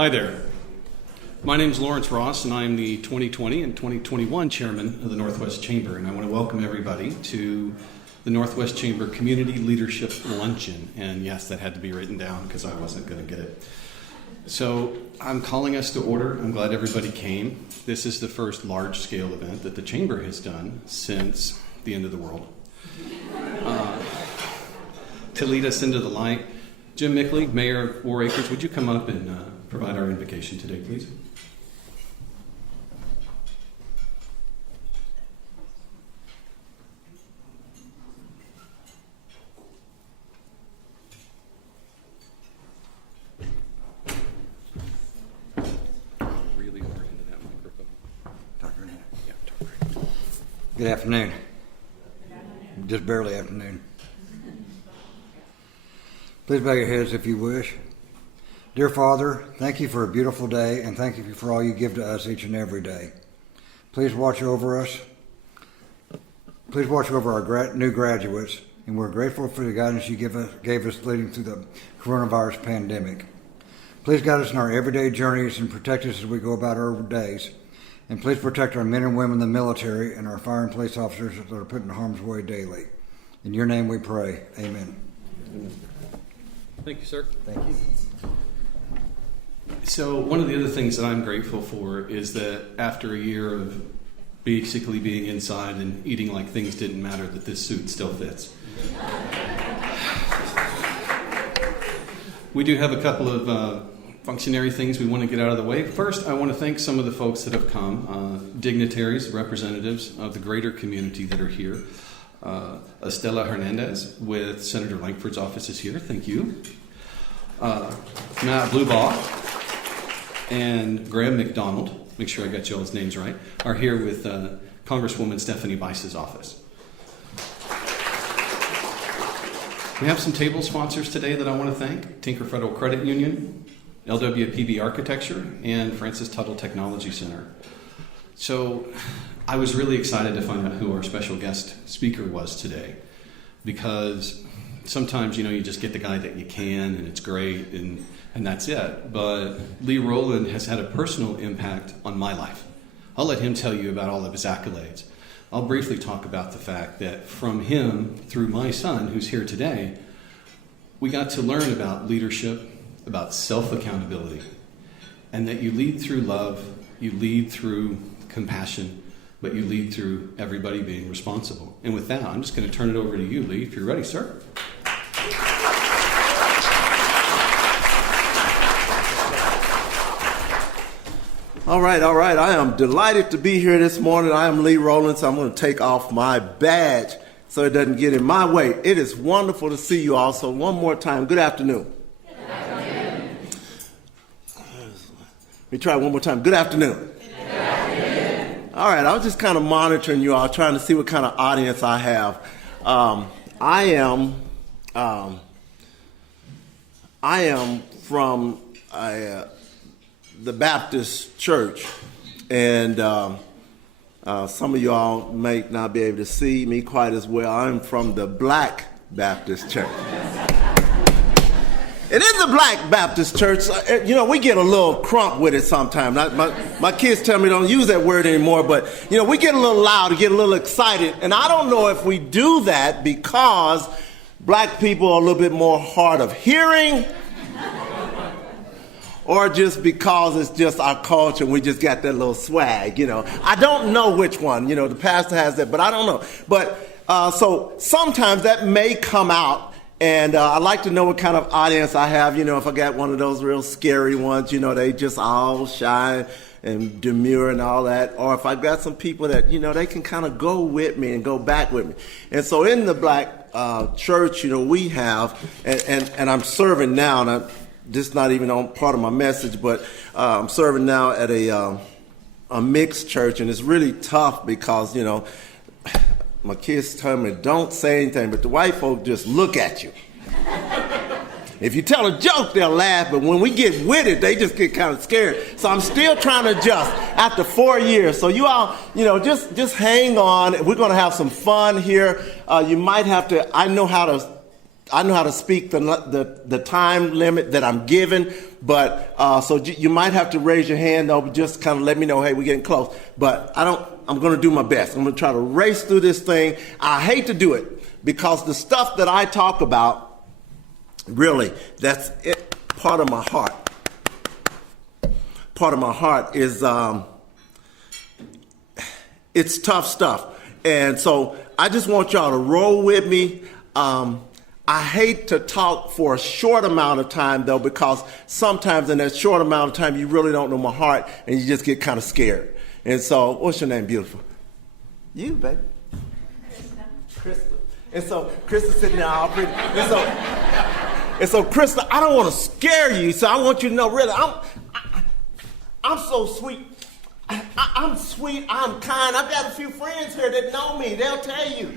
Hi there. My name is Lawrence Ross, and I am the 2020 and 2021 chairman of the Northwest Chamber, and I want to welcome everybody to the Northwest Chamber Community Leadership Luncheon. And yes, that had to be written down because I wasn't going to get it. So I'm calling us to order. I'm glad everybody came. This is the first large-scale event that the Chamber has done since the end of the world. To lead us into the light, Jim Mckellen, Mayor of 4 Acres, would you come up and provide our invocation today, please? Really over into that microphone. Talk right now. Yeah, talk right. Good afternoon. Just barely afternoon. Please bow your heads if you wish. Dear Father, thank you for a beautiful day, and thank you for all you give to us each and every day. Please watch over us. Please watch over our new graduates, and we're grateful for the guidance you gave us leading through the coronavirus pandemic. Please guide us in our everyday journeys and protect us as we go about our days. And please protect our men and women in the military and our fire and police officers that are put in harm's way daily. In your name we pray. Amen. Thank you, sir. Thank you. So one of the other things that I'm grateful for is that after a year of basically being inside and eating like things didn't matter, that this suit still fits. We do have a couple of functionary things we want to get out of the way. First, I want to thank some of the folks that have come, dignitaries, representatives of the greater community that are here. Estela Hernandez with Senator Langford's office is here. Thank you. Matt Blubaugh and Graham McDonald, make sure I got y'all's names right, are here with Congresswoman Stephanie Bice's office. We have some table sponsors today that I want to thank. Tinker Federal Credit Union, LWPB Architecture, and Francis Tuttle Technology Center. So I was really excited to find out who our special guest speaker was today, because sometimes, you just get the guy that you can, and it's great, and that's it. But Lee Roland has had a personal impact on my life. I'll let him tell you about all of his accolades. I'll briefly talk about the fact that from him, through my son, who's here today, we got to learn about leadership, about self-accountability, and that you lead through love, you lead through compassion, but you lead through everybody being responsible. And with that, I'm just going to turn it over to you, Lee, if you're ready, sir. All right. I am delighted to be here this morning. I am Lee Roland, so I'm going to take off my badge so it doesn't get in my way. It is wonderful to see you all. So one more time, good afternoon. Good afternoon. Let me try one more time. Good afternoon. Good afternoon. All right, I was just kind of monitoring you all, trying to see what kind of audience I have. I am from the Baptist church, and some of y'all may not be able to see me quite as well. I'm from the Black Baptist church. And in the Black Baptist church, we get a little crump with it sometimes. My kids tell me don't use that word anymore, but, we get a little loud, get a little excited. And I don't know if we do that because black people are a little bit more hard of hearing, or just because it's just our culture and we just got that little swag, I don't know which one, the pastor has that, but I don't know. But so sometimes that may come out, and I'd like to know what kind of audience I have, if I got one of those real scary ones, they just all shy and demure and all that, or if I've got some people that, they can kind of go with me and go back with me. And so in the Black church, we have, and I'm serving now, and this is not even on part of my message, but I'm serving now at a mixed church, and it's really tough because, my kids tell me don't say anything, but the white folk just look at you. If you tell a joke, they'll laugh, but when we get with it, they just get kind of scared. So I'm still trying to adjust after 4 years. So you all, just hang on. We're going to have some fun here. You might have to, I know how to I know how to speak the time limit that I'm given, but so you might have to raise your hand though, but just kind of let me know, hey, we're getting close. But I'm going to do my best. I'm going to try to race through this thing. I hate to do it because the stuff that I talk about, really, that's it. Part of my heart. Part of my heart is it's tough stuff. And so I just want y'all to roll with me. I hate to talk for a short amount of time, though, because sometimes in that short amount of time, you really don't know my heart, and you just get kind of scared. And so, what's your name, beautiful? You, baby. Krista. And so, Krista's sitting there all pretty. And so, Krista, I don't want to scare you, so I want you to know, really, I'm so sweet. I'm sweet, I'm kind. I've got a few friends here that know me. They'll tell you,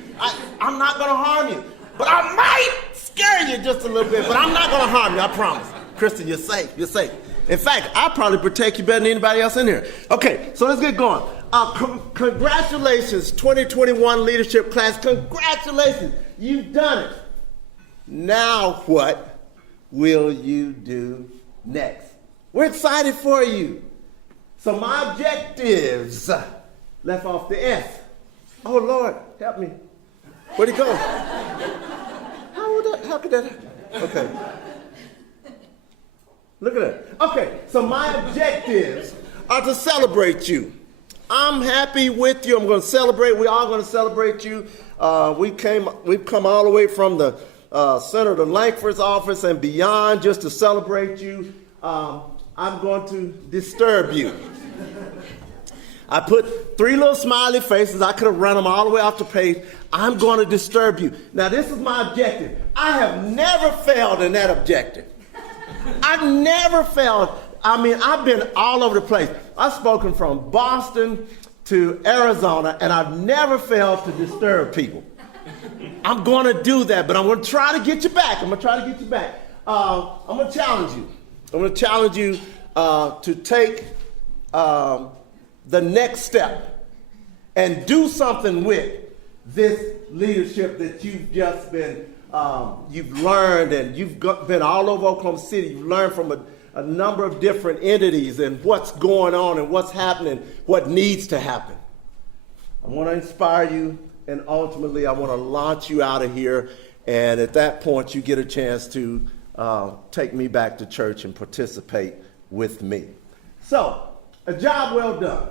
I'm not going to harm you. But I might scare you just a little bit, but I'm not going to harm you, I promise. Kristen, you're safe, you're safe. In fact, I'll probably protect you better than anybody else in here. Okay, so let's get going. Congratulations, 2021 leadership class. Congratulations, you've done it. Now what will you do next? We're excited for you. So my objectives, left off the S. Oh, Lord, help me. Where'd he go? How could that happen? Okay. Look at that. Okay, so my objectives are to celebrate you. I'm happy with you. I'm going to celebrate. We're all going to celebrate you. We've come all the way from the Senator Langford's office and beyond just to celebrate you. I'm going to disturb you. I put 3 little smiley faces. I could have run them all the way off the page. I'm going to disturb you. Now, this is my objective. I have never failed in that objective. I've never failed. I mean, I've been all over the place. I've spoken from Boston to Arizona, and I've never failed to disturb people. I'm going to do that, but I'm going to try to get you back. I'm going to challenge you. I'm going to challenge you to take the next step and do something with this leadership that you've just been, you've learned, and you've been all over Oklahoma City. You've learned from a number of different entities and what's going on and what's happening, what needs to happen. I want to inspire you, and ultimately I want to launch you out of here, and at that point you get a chance to take me back to church and participate with me. So, a job well done.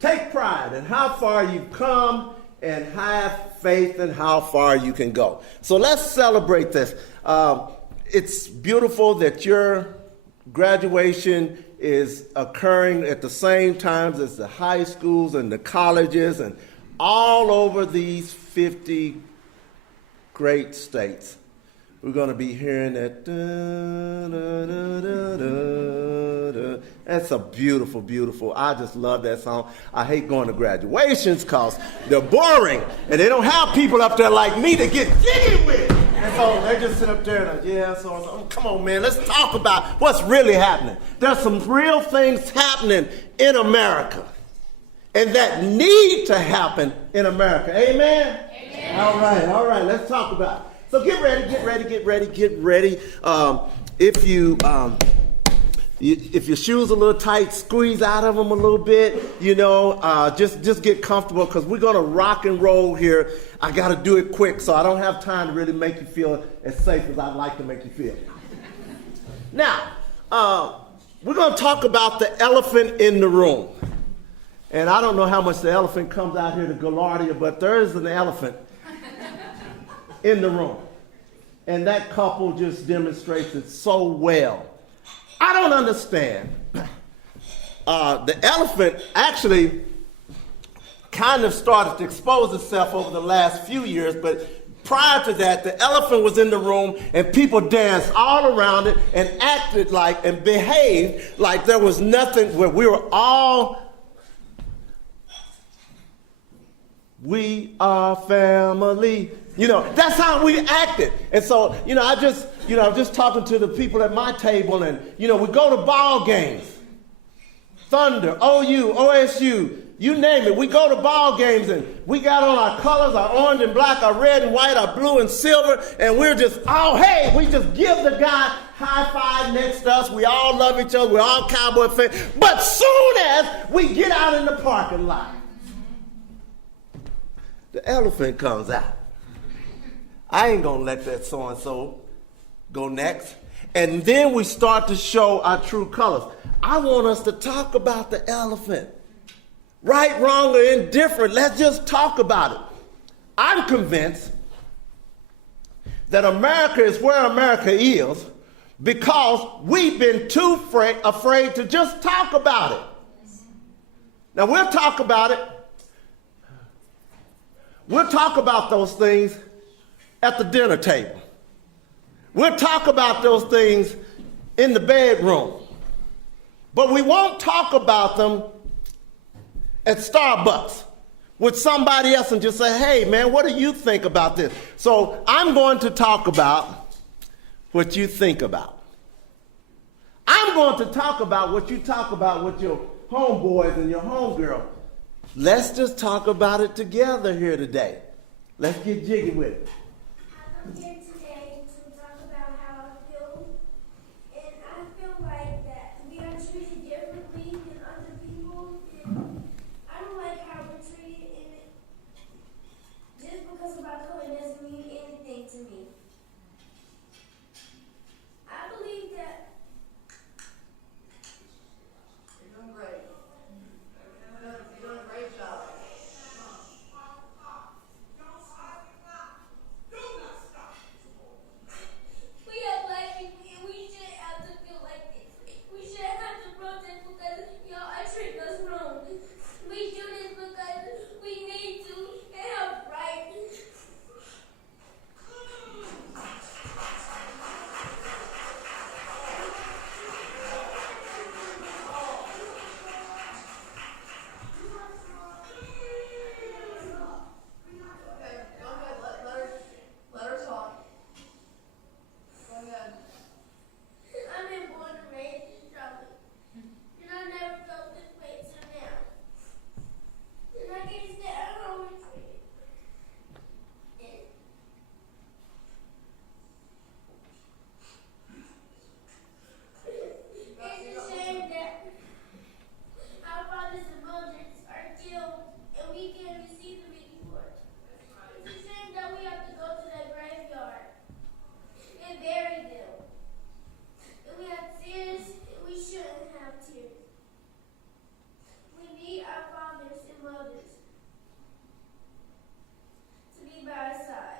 Take pride in how far you've come and have faith in how far you can go. So let's celebrate this. It's beautiful that your graduation is occurring at the same time as the high schools and the colleges and all over these 50 great states. We're going to be hearing that. That's a beautiful, beautiful. I just love that song. I hate going to graduations because they're boring and they don't have people up there like me to get jiggy with. And so they just sit up there and come on, man, let's talk about what's really happening. There's some real things happening in America and that need to happen in America. Amen? Amen. All right, let's talk about it. So get ready. If your shoes are a little tight, squeeze out of them a little bit, just get comfortable because we're going to rock and roll here. I got to do it quick, so I don't have time to really make you feel as safe as I'd like to make you feel. Now, we're going to talk about the elephant in the room. And I don't know how much the elephant comes out here to Galardia, but there is an elephant in the room. And that couple just demonstrates it so well. I don't understand. The elephant actually kind of started to expose itself over the last few years, but prior to that, the elephant was in the room and people danced all around it and acted like and behaved like there was nothing, where we are family. That's how we acted. And so, I'm just talking to the people at my table, and, we go to ball games. Thunder, OU, OSU, You name it. We go to ball games and we got on our colors, our orange and black, our red and white, our blue and silver, and we're just, oh, hey, we just give the guy high five next to us. We all love each other. We're all Cowboy fans. But soon as we get out in the parking lot, the elephant comes out. I ain't going to let that so-and-so go next. And then we start to show our true colors. I want us to talk about the elephant. Right, wrong, or indifferent, let's just talk about it. I'm convinced that America is where America is because we've been too afraid to just talk about it. Now, we'll talk about it. We'll talk about those things at the dinner table. We'll talk about those things in the bedroom. But we won't talk about them at Starbucks with somebody else and just say, hey, man, what do you think about this? So I'm going to talk about what you think about. I'm going to talk about what you talk about with your homeboys and your homegirl. Let's just talk about it together here today. Let's get jiggy with it. I'm here today to talk about how I feel, and I feel like that we are treated differently than other people, and I don't like how we're treated, and just because of our color doesn't mean anything to me. I believe that You're doing great. You're doing a great job. we are black people and we shouldn't have to feel like this. We shouldn't have to protest because y'all are treating us wrong. We do this because we need to and have rights. Okay, go ahead. Let her talk. Go ahead. I've been born and raised in Charlotte, and I never felt this way till now. And I can't say I don't retreat. It's a shame that our fathers and mothers are killed and we can't receive them anymore. It's a shame that we have to go to that graveyard and bury them. And we have tears, and we shouldn't have tears. We need our fathers and mothers to be by our side.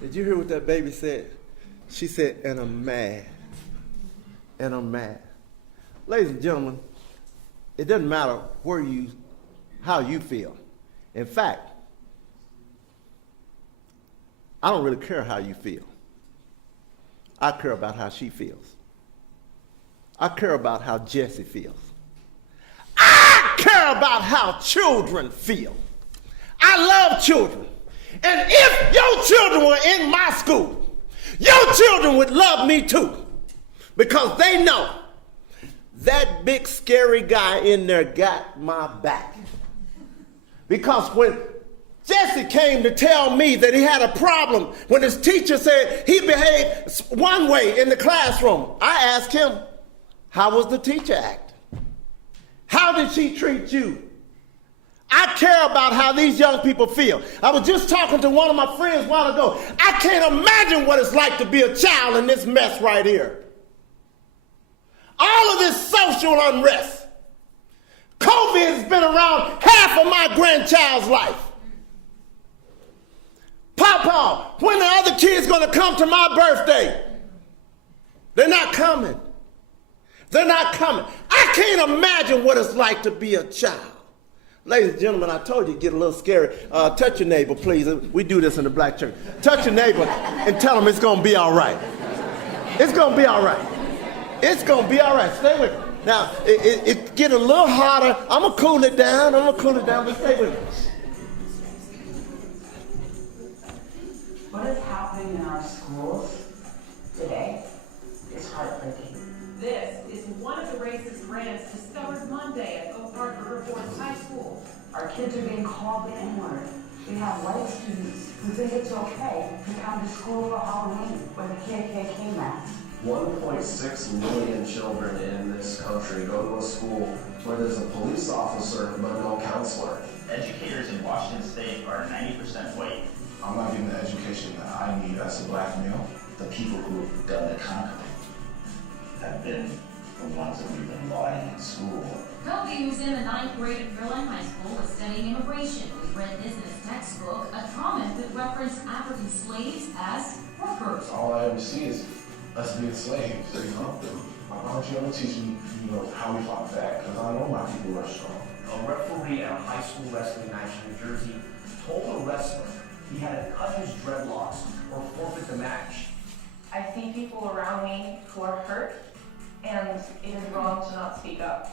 Did you hear what that baby said? She said, and I'm mad. And I'm mad. Ladies and gentlemen, it doesn't matter how you feel. In fact, I don't really care how you feel. I care about how she feels. I care about how Jesse feels. I care about how children feel. I love children. And if your children were in my school, your children would love me too. Because they know that big scary guy in there got my back. Because when Jesse came to tell me that he had a problem, when his teacher said he behaved one way in the classroom, I asked him, how was the teacher act? How did she treat you? I care about how these young people feel. I was just talking to one of my friends a while ago. I can't imagine what it's like to be a child in this mess right here. All of this social unrest. COVID has been around half of my grandchild's life. Papa, when the other kids going to come to my birthday? They're not coming. They're not coming. I can't imagine what it's like to be a child. Ladies and gentlemen, I told you it get a little scary. Touch your neighbor, please. We do this in the black church. Touch your neighbor and tell them it's going to be all right. It's going to be all right. It's going to be all right. Stay with me. Now, it get a little hotter. I'm going to cool it down. But stay with me. What is happening in our schools today is heartbreaking. This is one of the racist rants discovered Monday at Oak Park River Forest High School. Our kids are being called the N-word. We have white students who think it's okay to come to school for Halloween with a KKK mask. 1.6 million children in this country go to a school where there's a police officer but no counselor. Educators in Washington State are 90% white. I'm not getting the education that I need as a black male. The people who have done the conquering have been the ones that we've been lauding in school. Kobe, who's in the 9th grade at Roland High School, was studying immigration. We read this in his textbook, a comment that referenced African slaves as workers. All I ever see is us being slaves, you know? Why don't you ever teach me, how we fought back? Because I know my people are strong. A referee at a high school wrestling match in New Jersey told a wrestler he had to cut his dreadlocks or forfeit the match. I see people around me who are hurt, and it is wrong to not speak up.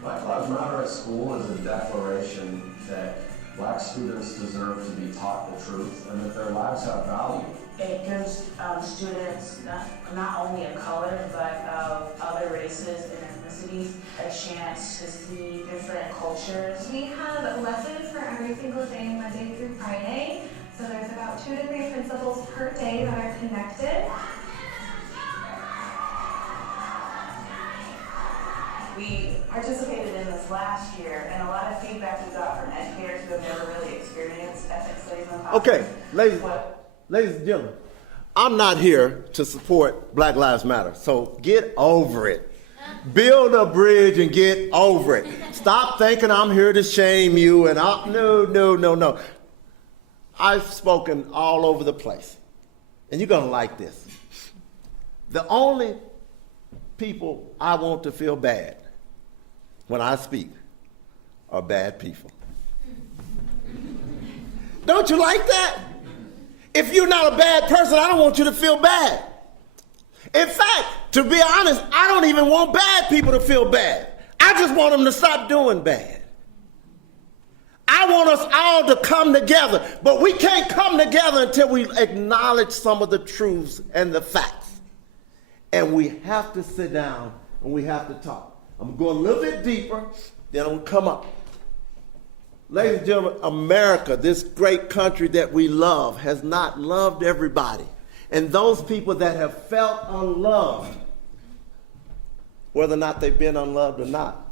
Black Lives Matter at school is a declaration that black students deserve to be taught the truth and that their lives have value. It gives students, not only of color, but of other races and ethnicities, a chance to see different cultures. We have lessons for every single day, Monday through Friday. So there's about 2 to 3 principles per day that are connected. We participated in this last year, and a lot of feedback we got from educators who have never really experienced ethnic slavery. Okay, ladies and gentlemen, I'm not here to support Black Lives Matter, so get over it. Build a bridge and get over it. Stop thinking I'm here to shame you no. I've spoken all over the place, and you're gonna like this. The only people I want to feel bad when I speak are bad people. Don't you like that? If you're not a bad person, I don't want you to feel bad. In fact, to be honest, I don't even want bad people to feel bad. I just want them to stop doing bad. I want us all to come together, but we can't come together until we acknowledge some of the truths and the facts. And we have to sit down and we have to talk. I'm going a little bit deeper, then I'm going to come up. Ladies and gentlemen, America, this great country that we love, has not loved everybody. And those people that have felt unloved, whether or not they've been unloved or not,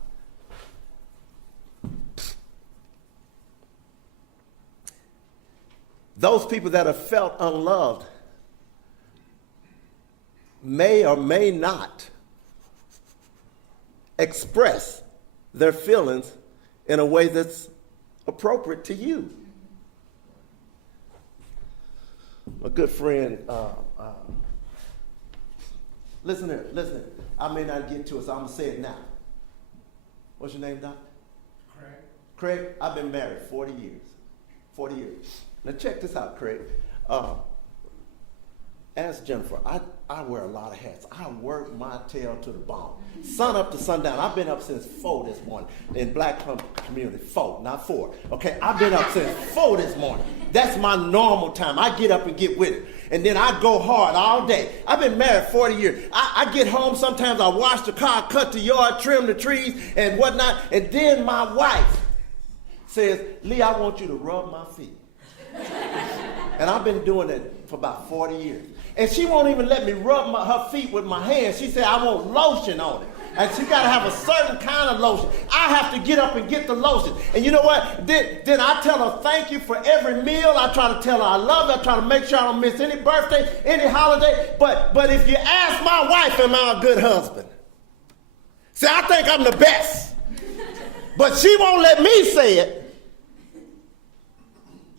those people that have felt unloved may or may not express their feelings in a way that's appropriate to you. A good friend, listen here. I may not get to it, so I'm going to say it now. What's your name, Doctor? Craig, I've been married 40 years. 40 years. Now check this out, Craig. As Jennifer, I wear a lot of hats. I work my tail to the bone. Sun up to sundown. I've been up since 4 this morning. In black community, 4, not 4. Okay, I've been up since 4 this morning. That's my normal time. I get up and get with it. And then I go hard all day. I've been married 40 years. I get home, sometimes I wash the car, cut the yard, trim the trees and whatnot. And then my wife says, Lee, I want you to rub my feet. And I've been doing it for about 40 years. And she won't even let me rub her feet with my hands. She said, I want lotion on it. And she got to have a certain kind of lotion. I have to get up and get the lotion. And you know what? Then I tell her thank you for every meal. I try to tell her I love her. I try to make sure I don't miss any birthday, any holiday. But if you ask my wife, am I a good husband? See, I think I'm the best. But she won't let me say it.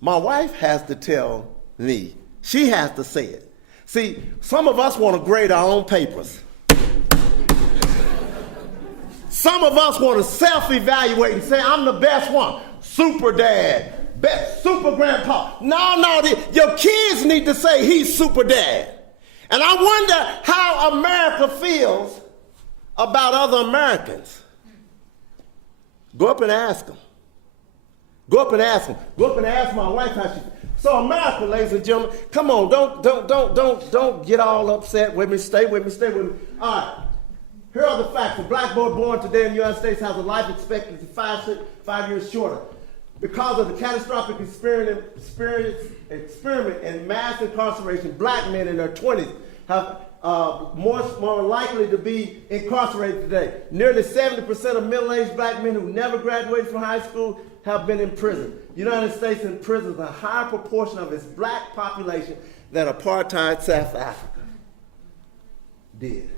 My wife has to tell me. She has to say it. See, some of us want to grade our own papers. Some of us want to self-evaluate and say, I'm the best one. Super dad, super grandpa. No, your kids need to say he's super dad. And I wonder how America feels about other Americans. Go up and ask them. Go up and ask them. Go up and ask my wife how she. So America, ladies and gentlemen, come on, don't get all upset with me. Stay with me. All right. Here are the facts. A black boy born today in the United States has a life expectancy 5 years shorter. Because of the catastrophic experiment in mass incarceration, black men in their 20s have more likely to be incarcerated today. Nearly 70% of middle-aged black men who never graduated from high school have been in prison. The United States imprisons a higher proportion of its black population than apartheid South Africa did.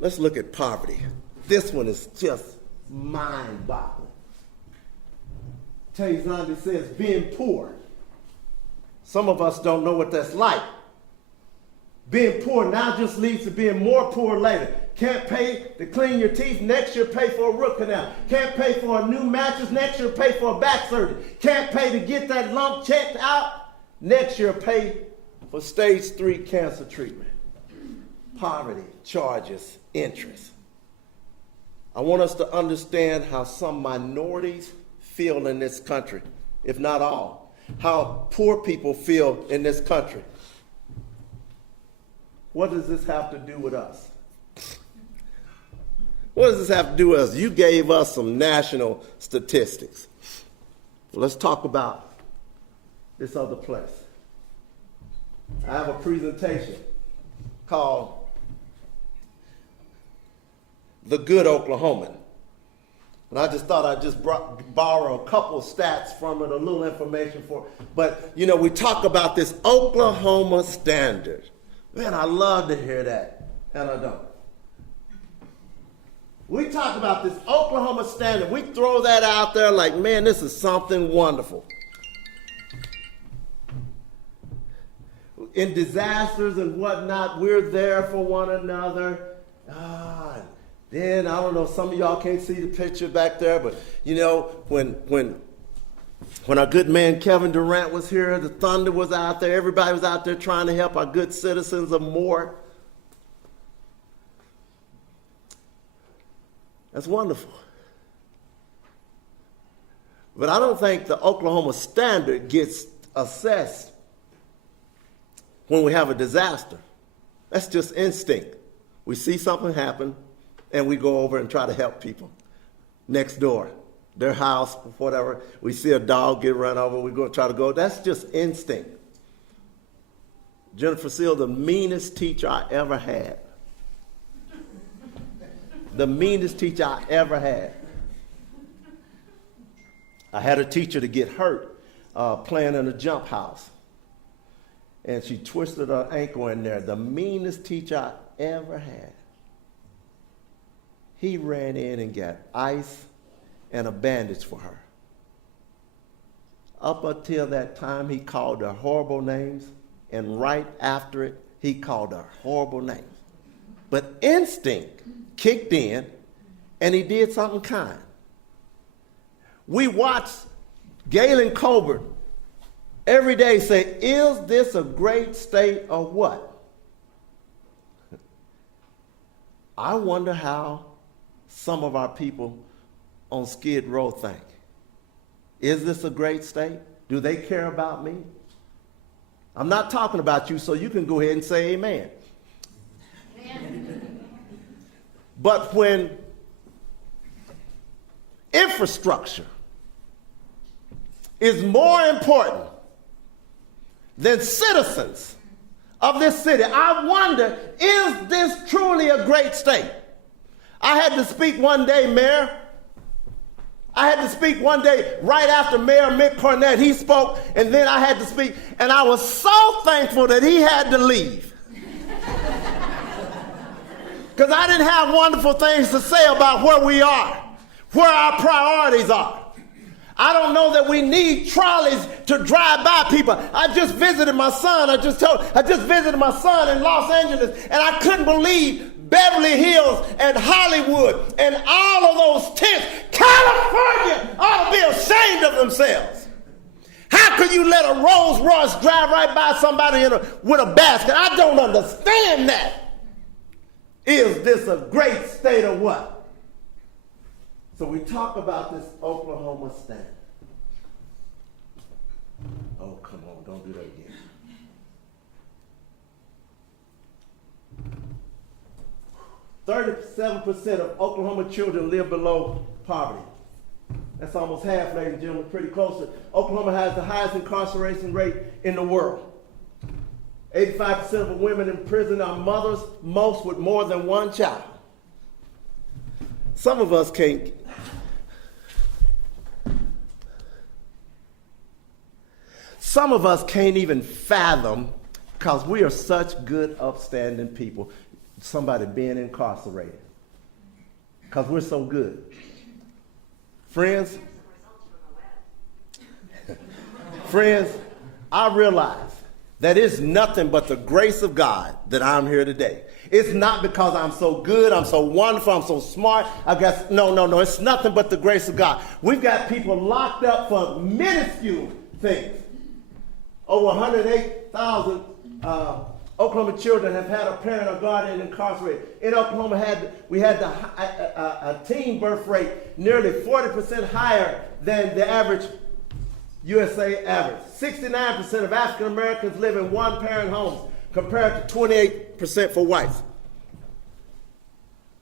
Let's look at poverty. This one is just mind-boggling. Tayzandi says being poor. Some of us don't know what that's like. Being poor now just leads to being more poor later. Can't pay to clean your teeth, next year pay for a root canal. Can't pay for a new mattress, next year pay for a back surgery. Can't pay to get that lump checked out, next year pay for stage 3 cancer treatment. Poverty charges interest. I want us to understand how some minorities feel in this country, if not all. How poor people feel in this country. What does this have to do with us? What does this have to do with us? You gave us some national statistics. Well, let's talk about this other place. I have a presentation called The Good Oklahoman. And I just thought I'd just borrow a couple of stats from it, a little information for it. But, you know, we talk about this Oklahoma standard. Man, I love to hear that, and I don't. We talk about this Oklahoma standard. We throw that out there like, man, this is something wonderful. In disasters and whatnot, we're there for one another. Then, I don't know, some of y'all can't see the picture back there, but, you know, when our good man Kevin Durant was here, the Thunder was out there, everybody was out there trying to help our good citizens of Moore. That's wonderful. But I don't think the Oklahoma standard gets assessed when we have a disaster. That's just instinct. We see something happen, and we go over and try to help people next door, their house, whatever. We see a dog get run over, we go and try to go. That's just instinct. Jennifer Seal, the meanest teacher I ever had. The meanest teacher I ever had. I had a teacher to get hurt playing in a jump house. And she twisted her ankle in there. The meanest teacher I ever had. He ran in and got ice and a bandage for her. Up until that time, he called her horrible names, and right after it, he called her horrible names. But instinct kicked in, and he did something kind. We watched Galen Colbert every day say, is this a great state or what? I wonder how some of our people on Skid Row think. Is this a great state? Do they care about me? I'm not talking about you, so you can go ahead and say amen. But when infrastructure is more important than citizens of this city, I wonder, is this truly a great state? I had to speak one day, Mayor. I had to speak one day right after Mayor Mick Cornett. He spoke, and then I had to speak, and I was so thankful that he had to leave. Because I didn't have wonderful things to say about where we are, where our priorities are. I don't know that we need trolleys to drive by people. I just visited my son. I just visited my son in Los Angeles, and I couldn't believe Beverly Hills and Hollywood and all of those tents. California ought to be ashamed of themselves. How could you let a Rolls Royce drive right by somebody with a basket? I don't understand that. Is this a great state or what? So we talk about this Oklahoma stand. Oh, come on, don't do that again. 37% of Oklahoma children live below poverty. That's almost half, ladies and gentlemen, pretty close to. Oklahoma has the highest incarceration rate in the world. 85% of the women in prison are mothers, most with more than one child. Some of us can't. Some of us can't even fathom, because we are such good, upstanding people, somebody being incarcerated. Because we're so good. Friends, I realize that it's nothing but the grace of God that I'm here today. It's not because I'm so good, I'm so wonderful, I'm so smart. No. It's nothing but the grace of God. We've got people locked up for minuscule things. Over 108,000 Oklahoma children have had a parent or guardian incarcerated. In Oklahoma, we had a teen birth rate nearly 40% higher than the average USA average. 69% of African Americans live in one-parent homes, compared to 28% for whites.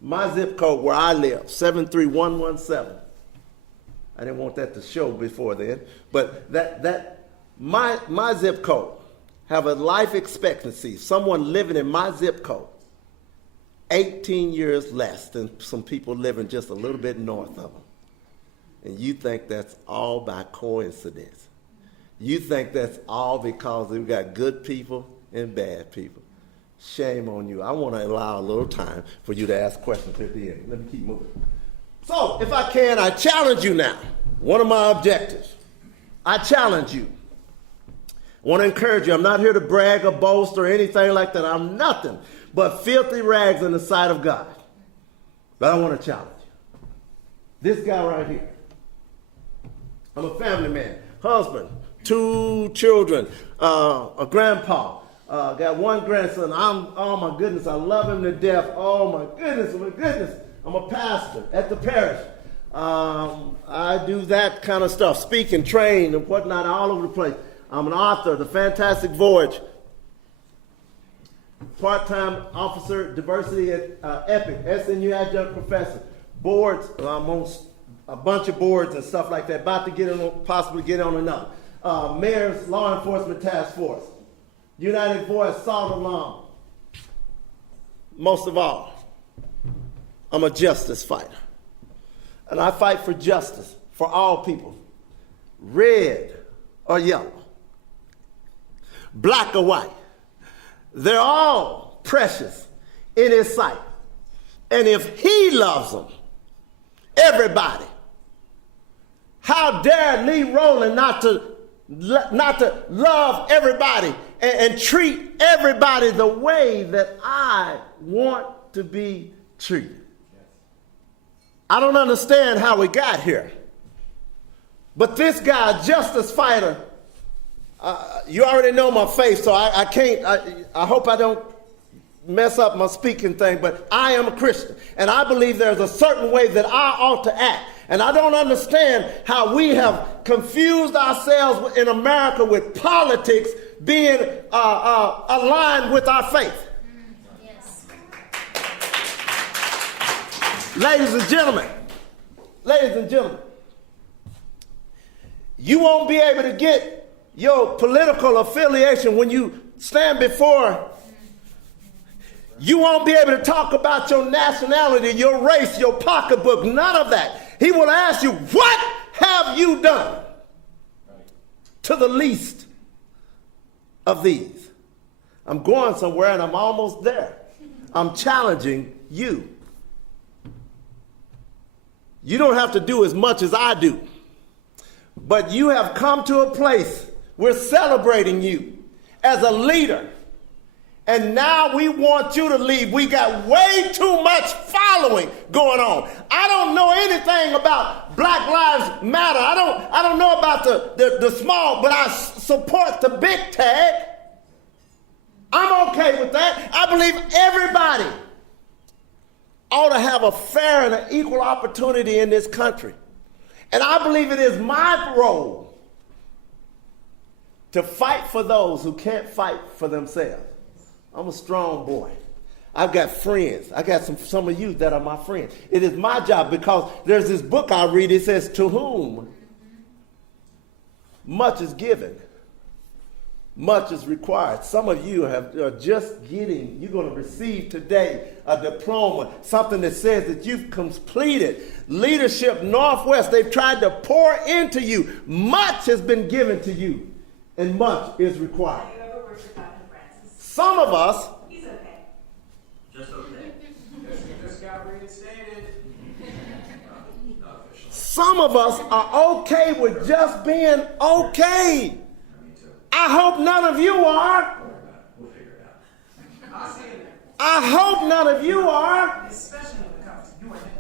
My zip code where I live, 73117. I didn't want that to show before then, but my zip code have a life expectancy, someone living in my zip code, 18 years less than some people living just a little bit north of them. And you think that's all by coincidence. You think that's all because we've got good people and bad people. Shame on you. I want to allow a little time for you to ask questions at the end. Let me keep moving. So, if I can, I challenge you now. One of my objectives. I challenge you. I want to encourage you. I'm not here to brag or boast or anything like that. I'm nothing but filthy rags in the sight of God. But I want to challenge you. This guy right here. I'm a family man, husband, 2 children, a grandpa, got 1 grandson. Oh my goodness, I love him to death. Oh my goodness. I'm a pastor at the parish. I do that kind of stuff, speak and train and whatnot all over the place. I'm an author of The Fantastic Voyage, part-time officer, diversity at EPIC, SNU adjunct professor, boards, I'm on a bunch of boards and stuff like that, about to possibly get on another. Mayor's Law Enforcement Task Force, United Voice Salt Alarm. Most of all, I'm a justice fighter. And I fight for justice for all people, red or yellow, black or white. They're all precious in his sight. And if he loves them, everybody, how dare Lee Roland not to love everybody and treat everybody the way that I want to be treated. I don't understand how we got here. But this guy, justice fighter, you already know my face, so I can't, I hope I don't mess up my speaking thing, but I am a Christian, and I believe there's a certain way that I ought to act. And I don't understand how we have confused ourselves in America with politics being aligned with our faith. Yes. Ladies and gentlemen, you won't be able to get your political affiliation when you stand before. You won't be able to talk about your nationality, your race, your pocketbook, none of that. He will ask you, what have you done to the least of these? I'm going somewhere and I'm almost there. I'm challenging you. You don't have to do as much as I do, but you have come to a place, we're celebrating you as a leader And now we want you to leave. We got way too much following going on. I don't know anything about Black Lives Matter. I don't know about the small, but I support the big tag. I'm okay with that. I believe everybody ought to have a fair and an equal opportunity in this country. And I believe it is my role to fight for those who can't fight for themselves. I'm a strong boy. I've got friends. I got some of you that are my friends. It is my job, because there's this book I read. It says, to whom much is given, much is required. Some of you are just getting, you're going to receive today a diploma, something that says that you've completed. Leadership Northwest, they've tried to pour into you. Much has been given to you, and much is required. Some of us, He's okay. Just okay. Just got reinstated. some of us are okay with just being okay. I hope none of you are. We'll figure it out. I'll see you there. I hope none of you are. Especially when it comes to you and him.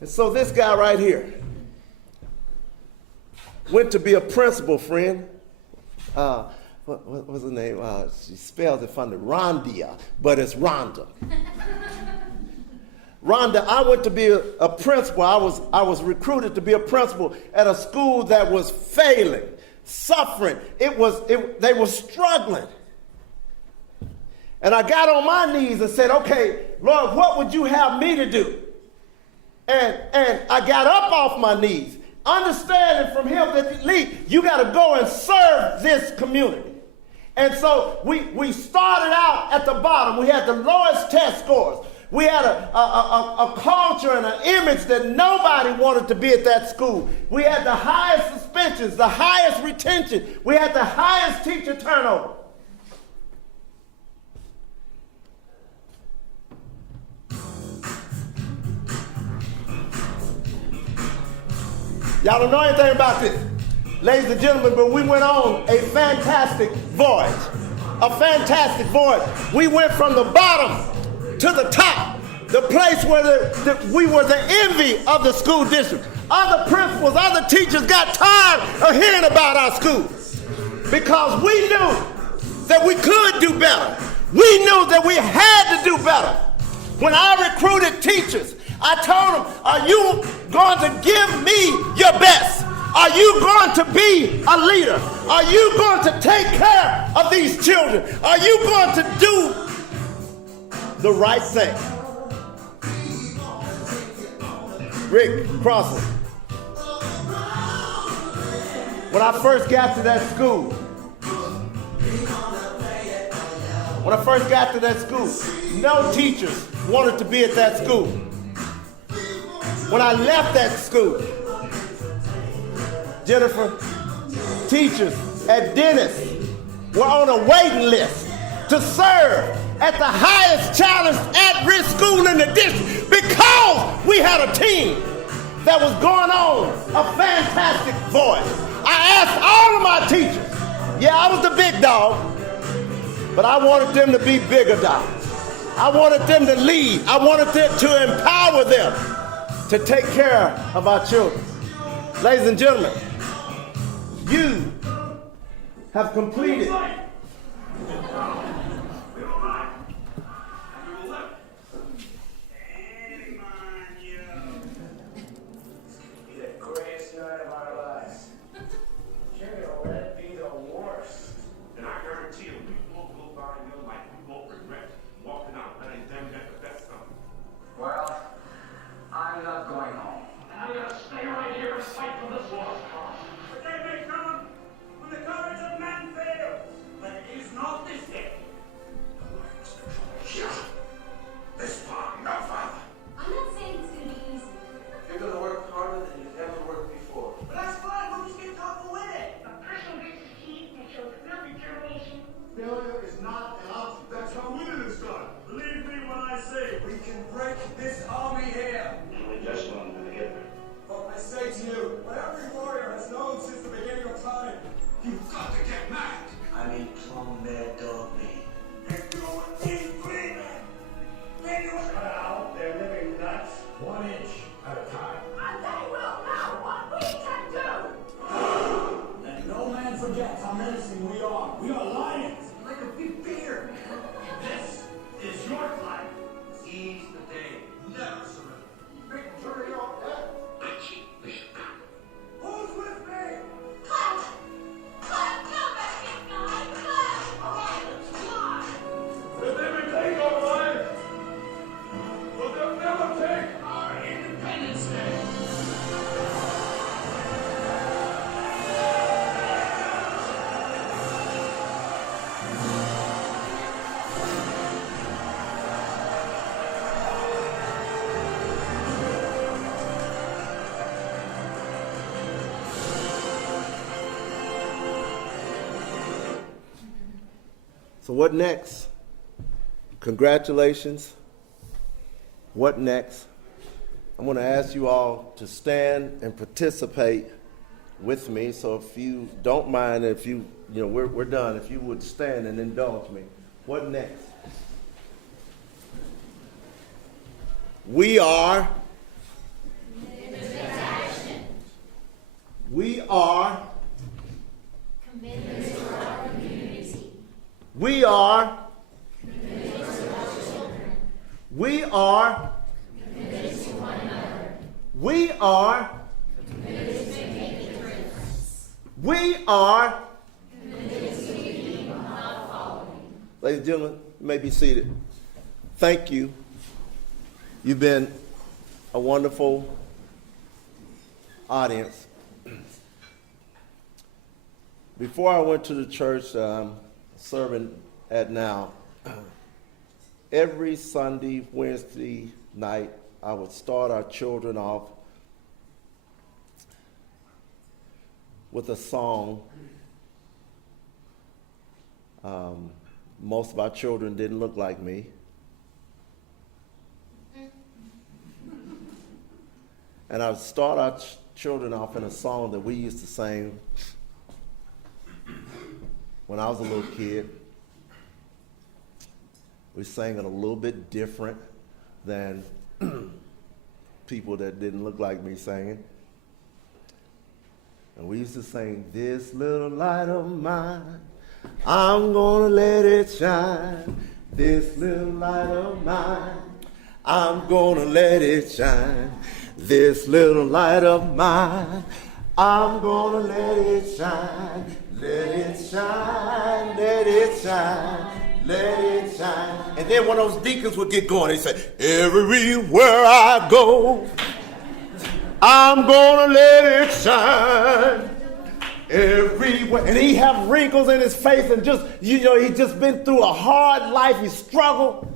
And so this guy right here went to be a principal, friend. What was her name? She spells it funny, Rondia, but it's Rhonda. Rhonda, I went to be a principal. I was recruited to be a principal at a school that was failing, suffering. They were struggling. And I got on my knees and said, okay, Lord, what would you have me to do? And I got up off my knees, understanding from him that, Lee, you got to go and serve this community. And so we started out at the bottom. We had the lowest test scores. We had a culture and an image that nobody wanted to be at that school. We had the highest suspensions, the highest retention. We had the highest teacher turnover. Y'all don't know anything about this, ladies and gentlemen, but we went on a fantastic voyage. A fantastic voyage. We went from the bottom to the top, the place where we were the envy of the school district. Other principals, other teachers got tired of hearing about our school because we knew that we could do better. We knew that we had to do better. When I recruited teachers, I told them, are you going to give me your best? Are you going to be a leader? Are you going to take care of these children? Are you going to do the right thing? Rick Crossan. When I first got to that school, no teachers wanted to be at that school. When I left that school, Jennifer, teachers at Dennis were on a waiting list to serve at the highest challenged at-risk school in the district because we had a team that was going on a fantastic voyage. I asked all of my teachers, yeah, I was the big dog, but I wanted them to be bigger dogs. I wanted them to lead. I wanted them to empower them to take care of our children. Ladies and gentlemen, you have completed. You've got to get mad. I mean, plumb mad dog me. who we are. We are lions. Like a big bear. This is your fight. Seize the day. Never surrender. Victory on earth. Who's with me? Clap! Clap! Come back, big guy! Clap! All right, let's fly. If they may take our lives, but they'll never take our Independence Day. So what next? Congratulations. What next? I'm going to ask you all to stand and participate with me. So if you don't mind, if we're done. If you would stand and indulge me. What next? We are. We are. Committed to our community. We are. Committed to our children. We are. Committed to one another. We are. Committed to making a difference. We are. Committed to leading, not following. Ladies and gentlemen, you may be seated. Thank you. You've been a wonderful audience. Before I went to the church I'm serving at now, every Sunday, Wednesday night, I would start our children off with a song. Most of our children didn't look like me. And I would start our children off in a song that we used to sing when I was a little kid. We sang it a little bit different than people that didn't look like me singing. And we used to sing, "This little light of mine, I'm gonna let it shine. This little light of mine, I'm gonna let it shine. This little light of mine, I'm gonna let it shine. Let it shine, let it shine, let it shine." And then one of those deacons would get going. He'd say, "Everywhere I go, I'm gonna let it shine. Everywhere." And he have wrinkles in his face and just, he's just been through a hard life. He struggled.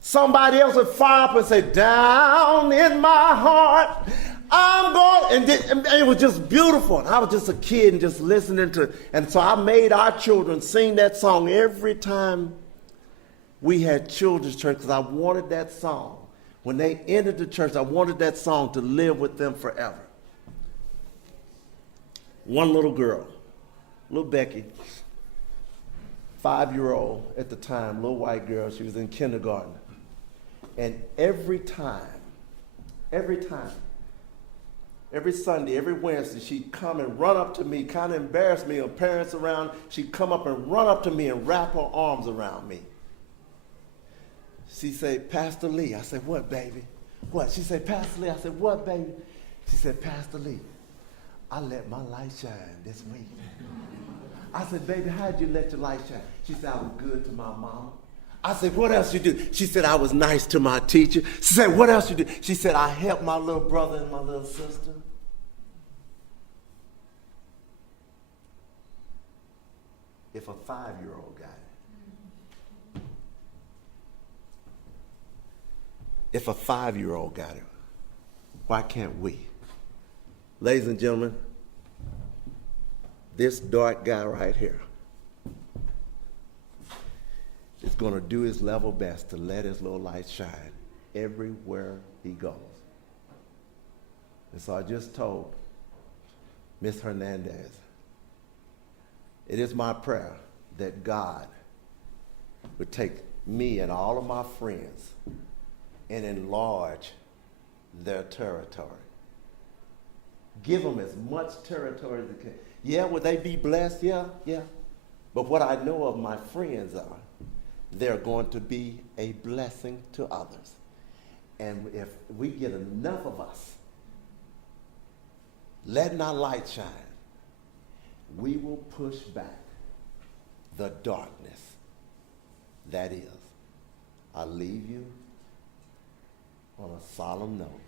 Somebody else would fire up and say, "Down in my heart, I'm going," and it was just beautiful. And I was just a kid and just listening to, and so I made our children sing that song every time we had children's church because I wanted that song. When they entered the church, I wanted that song to live with them forever. One little girl, little Becky, 5-year-old at the time, little white girl, she was in kindergarten. And every Sunday, every Wednesday, she'd come and run up to me, kind of embarrass me, her parents around. She'd come up and run up to me and wrap her arms around me. She said, "Pastor Lee." I said, "What, baby?" "What?" She said, "Pastor Lee." I said, "What, baby?" She said, "Pastor Lee, I let my light shine this week." I said, "Baby, how'd you let your light shine?" She said, "I was good to my mama." I said, "What else you do?" She said, "I was nice to my teacher." She said, "What else you do?" She said, "I helped my little brother and my little sister." If a 5-year-old got it. If a 5-year-old got it, why can't we? Ladies and gentlemen, this dark guy right here is going to do his level best to let his little light shine everywhere he goes. And so I just told Miss Hernandez, it is my prayer that God would take me and all of my friends and enlarge their territory. Give them as much territory as they can. Yeah, would they be blessed? Yeah. But what I know of my friends are, they're going to be a blessing to others. And if we get enough of us letting our light shine, we will push back the darkness that is. I leave you on a solemn note.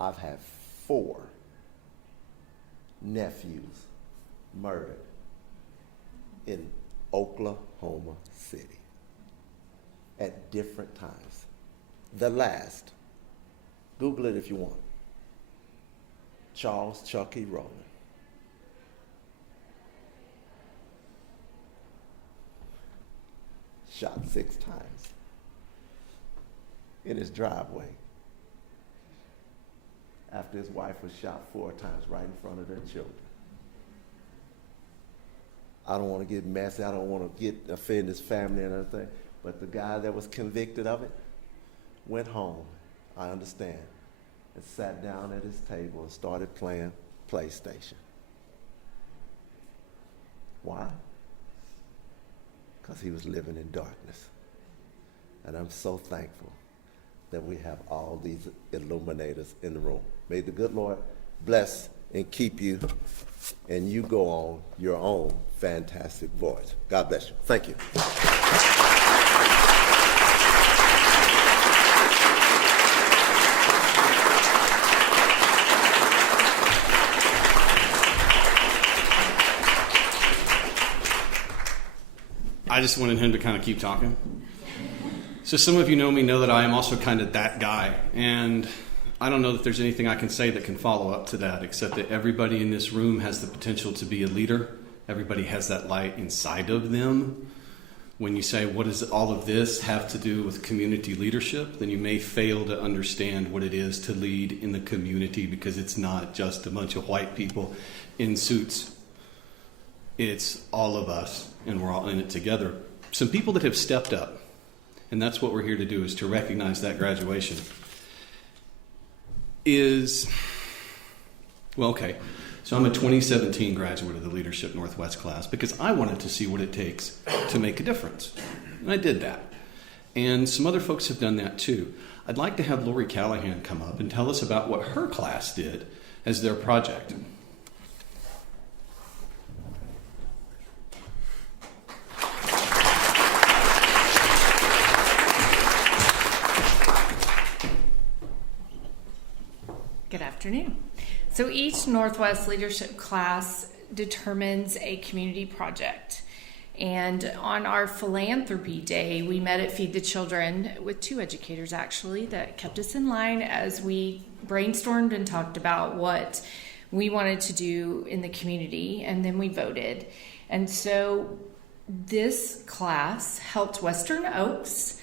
I've had 4 nephews murdered in Oklahoma City at different times. The last, Google it if you want, Charles Chucky Roland. Shot 6 times in his driveway after his wife was shot 4 times right in front of their children. I don't want to get messy. I don't want to offend his family and everything. But the guy that was convicted of it went home, I understand, and sat down at his table and started playing PlayStation. Why? Because he was living in darkness. And I'm so thankful that we have all these illuminators in the room. May the good Lord bless and keep you, and you go on your own fantastic voice. God bless you. Thank you. I just wanted him to kind of keep talking. So some of you know me, know that I am also kind of that guy. And I don't know that there's anything I can say that can follow up to that, except that everybody in this room has the potential to be a leader. Everybody has that light inside of them. When you say, what does all of this have to do with community leadership? Then you may fail to understand what it is to lead in the community, because it's not just a bunch of white people in suits. It's all of us, and we're all in it together. Some people that have stepped up, and that's what we're here to do, is to recognize that graduation. So I'm a 2017 graduate of the Leadership Northwest class because I wanted to see what it takes to make a difference. And I did that. And some other folks have done that too. I'd like to have Lori Callahan come up and tell us about what her class did as their project. Good afternoon. So each Northwest Leadership class determines a community project. And on our philanthropy day, we met at Feed the Children with 2 educators actually that kept us in line as we brainstormed and talked about what we wanted to do in the community, and then we voted. And so this class helped Western Oaks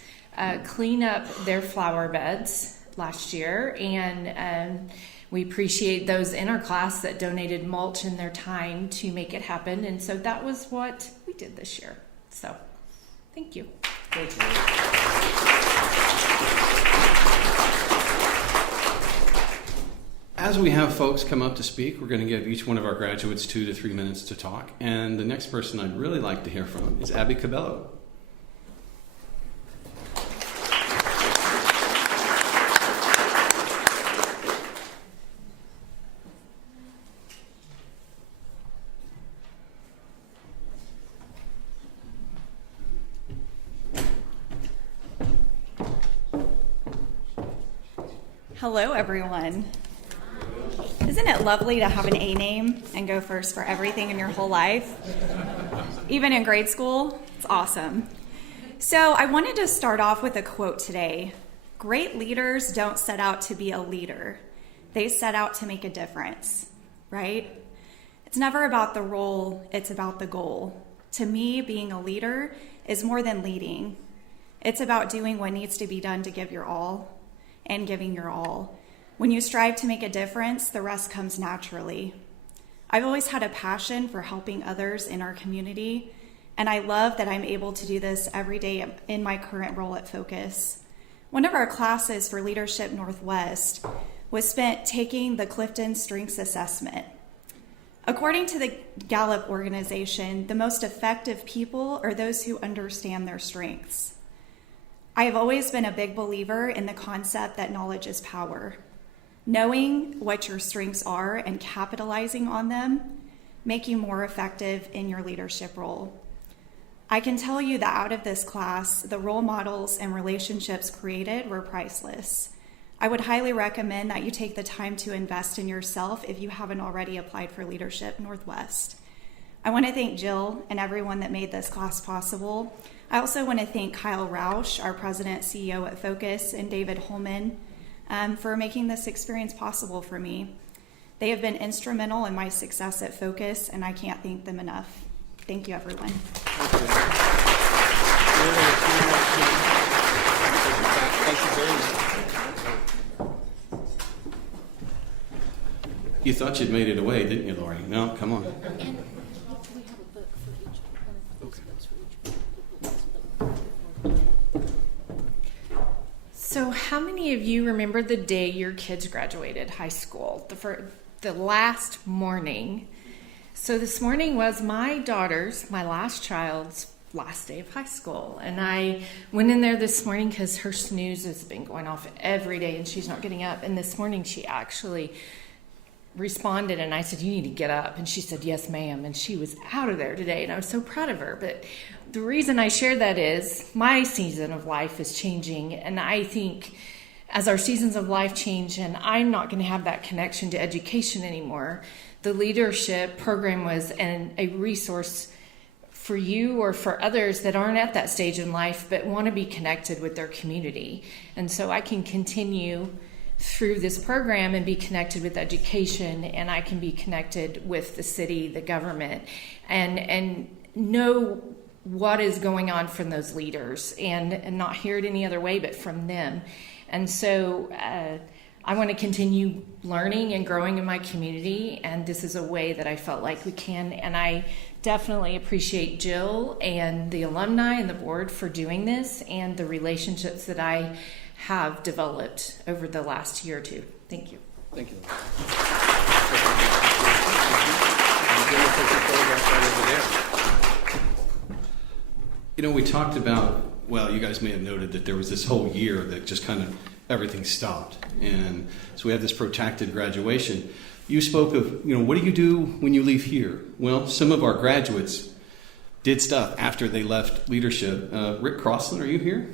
clean up their flower beds last year, and we appreciate those in our class that donated mulch and their time to make it happen. And so that was what we did this year. So thank you. Thank you. As we have folks come up to speak, we're going to give each one of our graduates 2 to 3 minutes to talk. And the next person I'd really like to hear from is Abby Cabello. Hello, everyone. Isn't it lovely to have an A name and go first for everything in your whole life? Even in grade school, it's awesome. So I wanted to start off with a quote today. Great leaders don't set out to be a leader. They set out to make a difference, right? It's never about the role, it's about the goal. To me, being a leader is more than leading. It's about doing what needs to be done to give your all and giving your all. When you strive to make a difference, the rest comes naturally. I've always had a passion for helping others in our community, and I love that I'm able to do this every day in my current role at Focus. One of our classes for Leadership Northwest was spent taking the Clifton Strengths Assessment. According to the Gallup organization, the most effective people are those who understand their strengths. I have always been a big believer in the concept that knowledge is power. Knowing what your strengths are and capitalizing on them make you more effective in your leadership role. I can tell you that out of this class, the role models and relationships created were priceless. I would highly recommend that you take the time to invest in yourself if you haven't already applied for Leadership Northwest. I want to thank Jill and everyone that made this class possible. I also want to thank Kyle Roush, our president, CEO at Focus, and David Holman for making this experience possible for me. They have been instrumental in my success at Focus, and I can't thank them enough. Thank you, everyone. Thank you very much. You thought you'd made it away, didn't you, Lori? No, come on. So how many of you remember the day your kids graduated high school, the last morning? So this morning was my last child's last day of high school. And I went in there this morning because her snooze has been going off every day and she's not getting up. And this morning she actually responded and I said, "You need to get up." And she said, "Yes, ma'am." And she was out of there today and I was so proud of her. But the reason I share that is my season of life is changing. And I think as our seasons of life change and I'm not going to have that connection to education anymore, the leadership program was a resource for you or for others that aren't at that stage in life but want to be connected with their community. And so I can continue through this program and be connected with education, and I can be connected with the city, the government, and know what is going on from those leaders and not hear it any other way but from them. And so I want to continue learning and growing in my community, and this is a way that I felt like we can. And I definitely appreciate Jill and the alumni and the board for doing this and the relationships that I have developed over the last year or two. Thank you. Thank you. You know, we talked about, well, you guys may have noted that there was this whole year that just kind of everything stopped. And so we have this protracted graduation. You spoke of, what do you do when you leave here? Well, some of our graduates did stuff after they left leadership. Rick Crossland, are you here?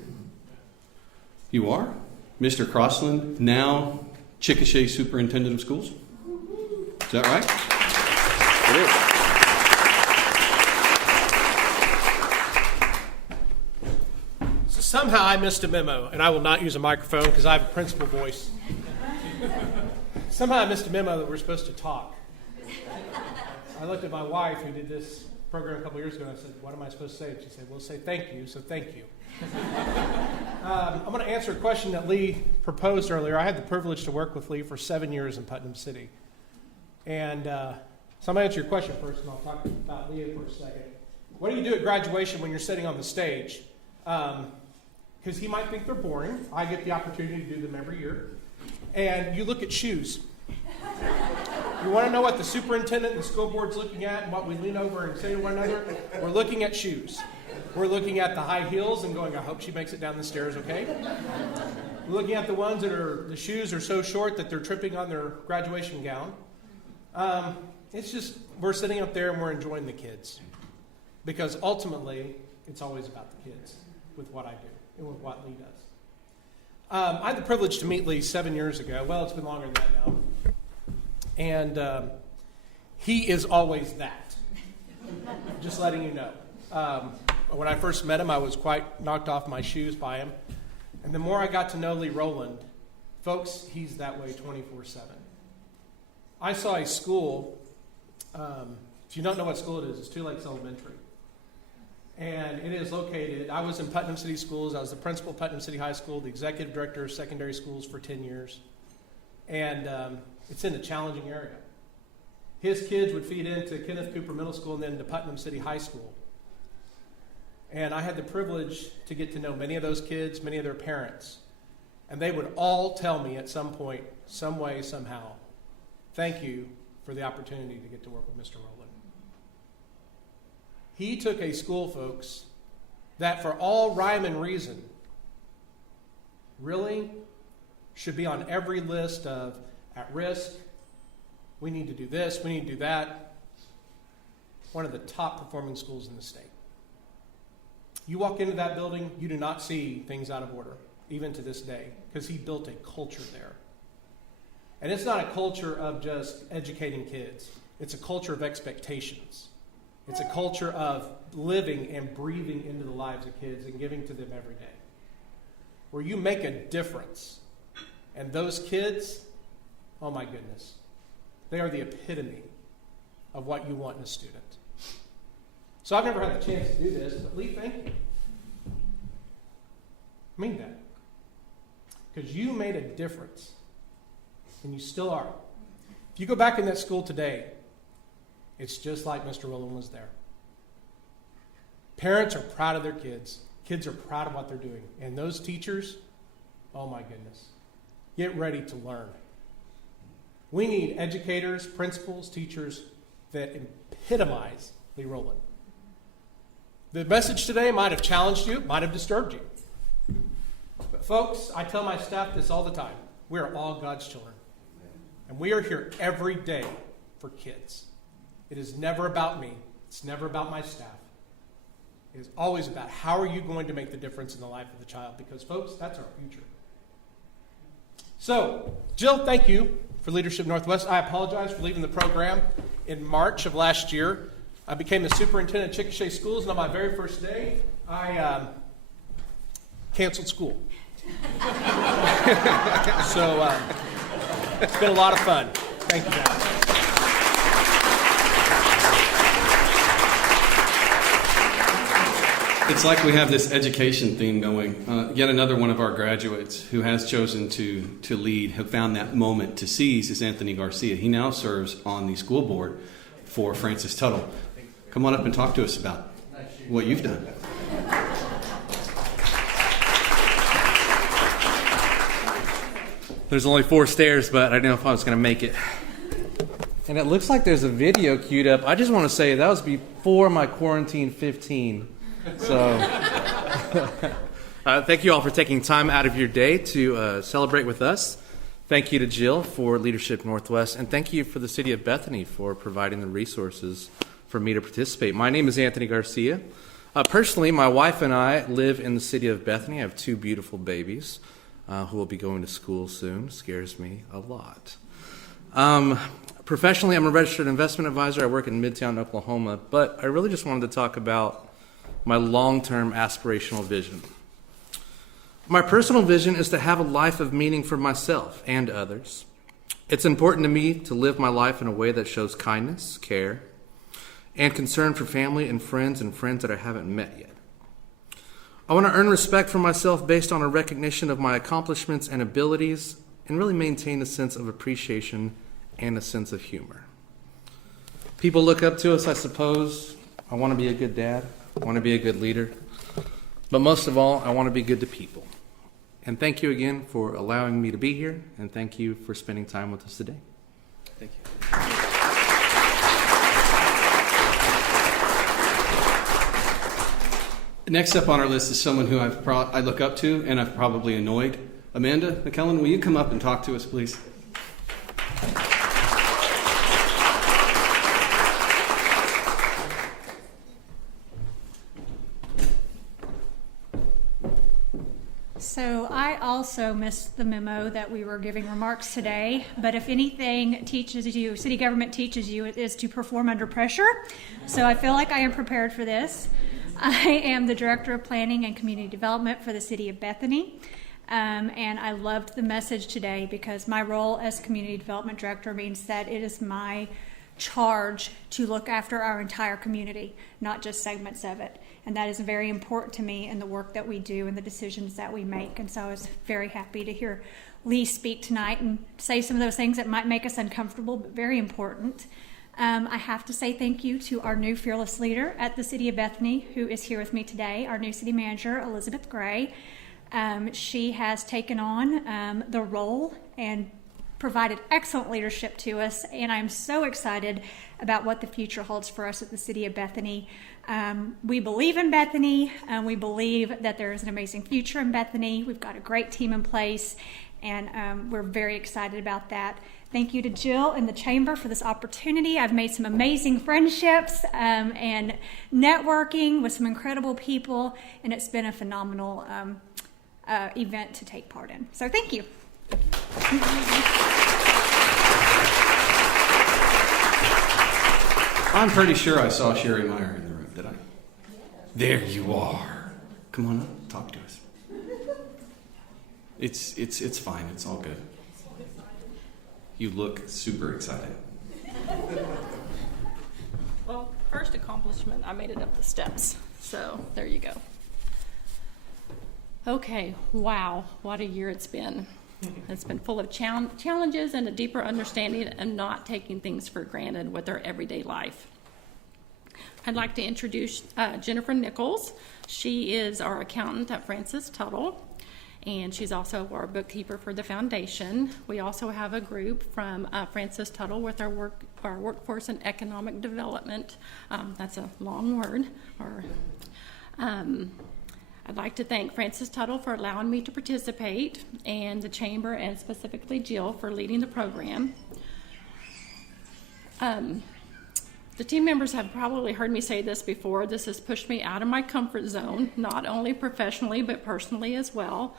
You are? Mr. Crossland, now Chickasha Superintendent of Schools? Is that right? It is. So somehow I missed a memo, and I will not use a microphone because I have a principal voice. Somehow I missed a memo that we're supposed to talk. I looked at my wife, who did this program a couple years ago, and I said, "What am I supposed to say?" And she said, "Well, say thank you, so thank you." I'm going to answer a question that Lee proposed earlier. I had the privilege to work with Lee for 7 years in Putnam City. And so I'm going to answer your question first, and I'll talk about Lee for a second. What do you do at graduation when you're sitting on the stage? Because he might think they're boring. I get the opportunity to do them every year. And you look at shoes. You want to know what the superintendent and the school board's looking at and what we lean over and say to one another? We're looking at shoes. We're looking at the high heels and going, "I hope she makes it down the stairs okay." We're looking at the ones the shoes are so short that they're tripping on their graduation gown. It's just, we're sitting up there and we're enjoying the kids. Because ultimately, it's always about the kids with what I do and with what Lee does. I had the privilege to meet Lee 7 years ago. Well, it's been longer than that now. And he is always that. Just letting you know. When I first met him, I was quite knocked off my shoes by him. And the more I got to know Lee Roland, folks, he's that way 24/7. I saw a school, if you don't know what school it is, it's Two Lakes Elementary. And it is located, I was in Putnam City Schools. I was the principal of Putnam City High School, the executive director of secondary schools for 10 years. And it's in a challenging area. His kids would feed into Kenneth Cooper Middle School and then to Putnam City High School. And I had the privilege to get to know many of those kids, many of their parents. And they would all tell me at some point, some way, somehow, "Thank you for the opportunity to get to work with Mr. Roland. He took a school, folks, that for all rhyme and reason really should be on every list of at risk, we need to do this, we need to do that. One of the top performing schools in the state. You walk into that building, you do not see things out of order, even to this day, because he built a culture there. And it's not a culture of just educating kids. It's a culture of expectations. It's a culture of living and breathing into the lives of kids and giving to them every day. Where you make a difference. And those kids, oh my goodness, they are the epitome of what you want in a student. So I've never had the chance to do this, but Lee, thank you. I mean that. Because you made a difference. And you still are. If you go back in that school today, it's just like Mr. Roland was there. Parents are proud of their kids. Kids are proud of what they're doing. And those teachers, oh my goodness, get ready to learn. We need educators, principals, teachers that epitomize Lee Roland. The message today might have challenged you, might have disturbed you. But folks, I tell my staff this all the time. We are all God's children. And we are here every day for kids. It is never about me. It's never about my staff. It is always about how are you going to make the difference in the life of the child? Because, folks, that's our future. So, Jill, thank you for Leadership Northwest. I apologize for leaving the program in March of last year. I became the superintendent of Chickasha Schools, and on my very first day, I canceled school. So, it's been a lot of fun. Thank you, guys. It's like we have this education theme going. Yet another one of our graduates who has chosen to lead, who found that moment to seize, is Anthony Garcia. He now serves on the school board for Francis Tuttle. Come on up and talk to us about what you've done. There's only 4 stairs, but I didn't know if I was going to make it. And it looks like there's a video queued up. I just want to say that was before my quarantine 15. So thank you all for taking time out of your day to celebrate with us. Thank you to Jill for Leadership Northwest, and thank you for the City of Bethany for providing the resources for me to participate. My name is Anthony Garcia. Personally, my wife and I live in the City of Bethany. I have 2 beautiful babies who will be going to school soon. Scares me a lot. Professionally, I'm a registered investment advisor. I work in Midtown, Oklahoma, but I really just wanted to talk about my long-term aspirational vision. My personal vision is to have a life of meaning for myself and others. It's important to me to live my life in a way that shows kindness, care, and concern for family and friends that I haven't met yet. I want to earn respect for myself based on a recognition of my accomplishments and abilities, and really maintain a sense of appreciation and a sense of humor. People look up to us, I suppose. I want to be a good dad. I want to be a good leader. But most of all, I want to be good to people. And thank you again for allowing me to be here, and thank you for spending time with us today. Thank you. Next up on our list is someone who I look up to and I've probably annoyed. Amanda Mckellen, will you come up and talk to us, please? So I also missed the memo that we were giving remarks today, but if anything teaches you, city government teaches you, it is to perform under pressure. So I feel like I am prepared for this. I am the Director of Planning and Community Development for the City of Bethany, and I loved the message today because my role as Community Development Director means that it is my charge to look after our entire community, not just segments of it. And that is very important to me in the work that we do and the decisions that we make. And so I was very happy to hear Lee speak tonight and say some of those things that might make us uncomfortable, but very important. I have to say thank you to our new fearless leader at the City of Bethany, who is here with me today, our new city manager, Elizabeth Gray. She has taken on the role and provided excellent leadership to us, and I'm so excited about what the future holds for us at the City of Bethany. We believe in Bethany, and we believe that there is an amazing future in Bethany. We've got a great team in place, and we're very excited about that. Thank you to Jill and the Chamber for this opportunity. I've made some amazing friendships and networking with some incredible people, and it's been a phenomenal event to take part in. So thank you. I'm pretty sure I saw Sherry Meyer in the room, did I? There you are. Come on up, talk to us. It's fine, it's all good. You look super excited. Well, first accomplishment, I made it up the steps. So there you go. Okay, wow, what a year it's been. It's been full of challenges and a deeper understanding of not taking things for granted with our everyday life. I'd like to introduce Jennifer Nichols. She is our accountant at Francis Tuttle, and she's also our bookkeeper for the foundation. We also have a group from Francis Tuttle with our workforce and economic development. That's a long word. I'd like to thank Francis Tuttle for allowing me to participate, and the Chamber, and specifically Jill, for leading the program. The team members have probably heard me say this before. This has pushed me out of my comfort zone, not only professionally, but personally as well.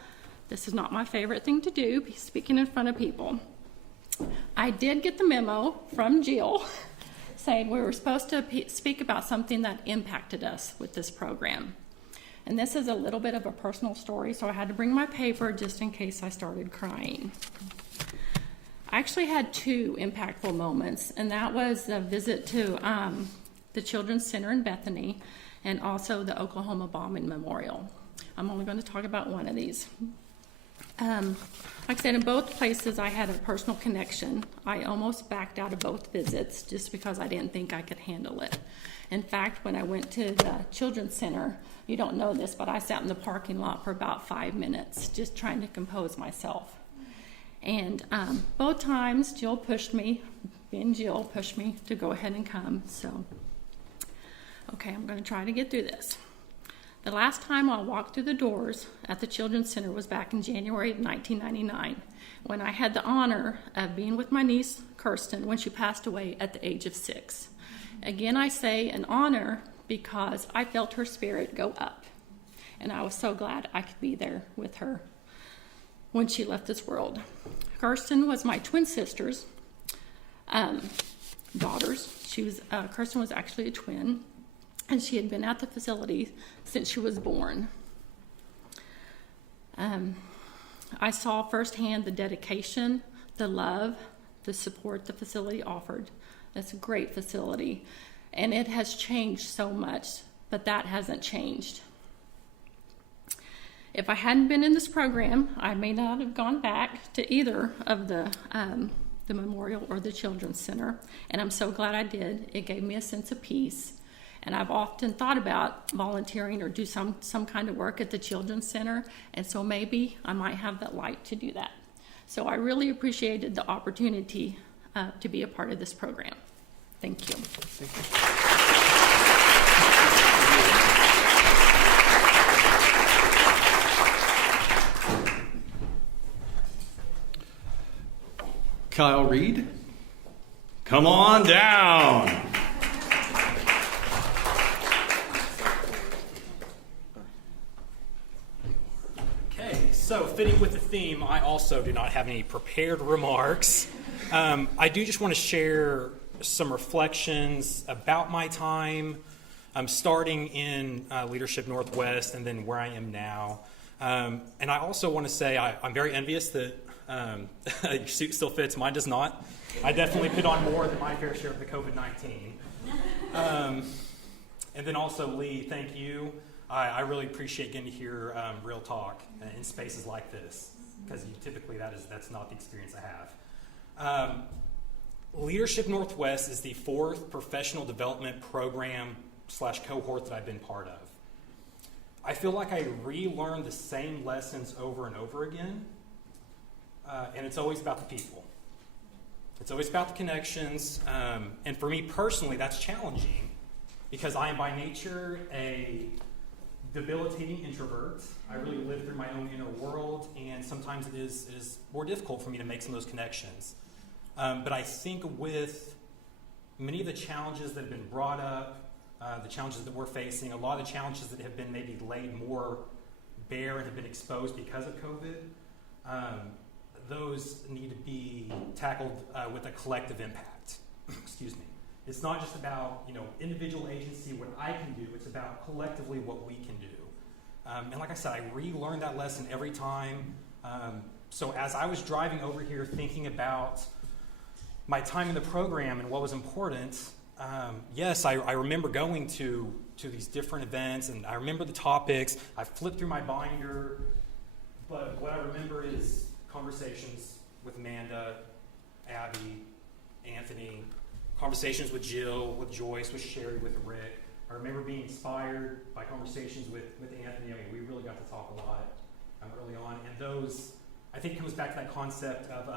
This is not my favorite thing to do, speaking in front of people. I did get the memo from Jill saying we were supposed to speak about something that impacted us with this program. And this is a little bit of a personal story, so I had to bring my paper just in case I started crying. I actually had two impactful moments, and that was a visit to the Children's Center in Bethany and also the Oklahoma Bombing Memorial. I'm only going to talk about one of these. Like I said, in both places I had a personal connection. I almost backed out of both visits just because I didn't think I could handle it. In fact, when I went to the Children's Center, you don't know this, but I sat in the parking lot for about 5 minutes just trying to compose myself. And both times Jill pushed me, being Jill, pushed me to go ahead and come. So, okay, I'm going to try to get through this. The last time I walked through the doors at the Children's Center was back in January of 1999, when I had the honor of being with my niece, Kirsten, when she passed away at the age of 6. Again, I say an honor because I felt her spirit go up, and I was so glad I could be there with her when she left this world. Kirsten was my twin sister's daughters. Kirsten was actually a twin, and she had been at the facility since she was born. I saw firsthand the dedication, the love, the support the facility offered. It's a great facility, and it has changed so much, but that hasn't changed. If I hadn't been in this program, I may not have gone back to either of the memorial or the Children's Center, and I'm so glad I did. It gave me a sense of peace, and I've often thought about volunteering or do some kind of work at the Children's Center, and so maybe I might have that light to do that. So I really appreciated the opportunity to be a part of this program. Thank you. Kyle Reed, come on down. Okay, so fitting with the theme, I also do not have any prepared remarks. I do just want to share some reflections about my time, starting in Leadership Northwest and then where I am now. And I also want to say I'm very envious that your suit still fits. Mine does not. I definitely put on more than my fair share of the COVID-19. And then also, Lee, thank you. I really appreciate getting to hear real talk in spaces like this, because typically that's not the experience I have. Leadership Northwest is the 4th professional development program / cohort that I've been part of. I feel like I relearn the same lessons over and over again, and it's always about the people. It's always about the connections. And for me personally, that's challenging because I am by nature a debilitating introvert. I really live through my own inner world, and sometimes it is more difficult for me to make some of those connections. But I think with many of the challenges that have been brought up, the challenges that we're facing, a lot of the challenges that have been maybe laid more bare and have been exposed because of COVID, those need to be tackled with a collective impact. Excuse me. It's not just about individual agency, what I can do. It's about collectively what we can do. And like I said, I relearn that lesson every time. So as I was driving over here thinking about my time in the program and what was important, yes, I remember going to these different events, and I remember the topics. I flipped through my binder, but what I remember is conversations with Amanda, Abby, Anthony, conversations with Jill, with Joyce, with Sherry, with Rick. I remember being inspired by conversations with Anthony. I mean, we really got to talk a lot early on, and those, I think, comes back to that concept of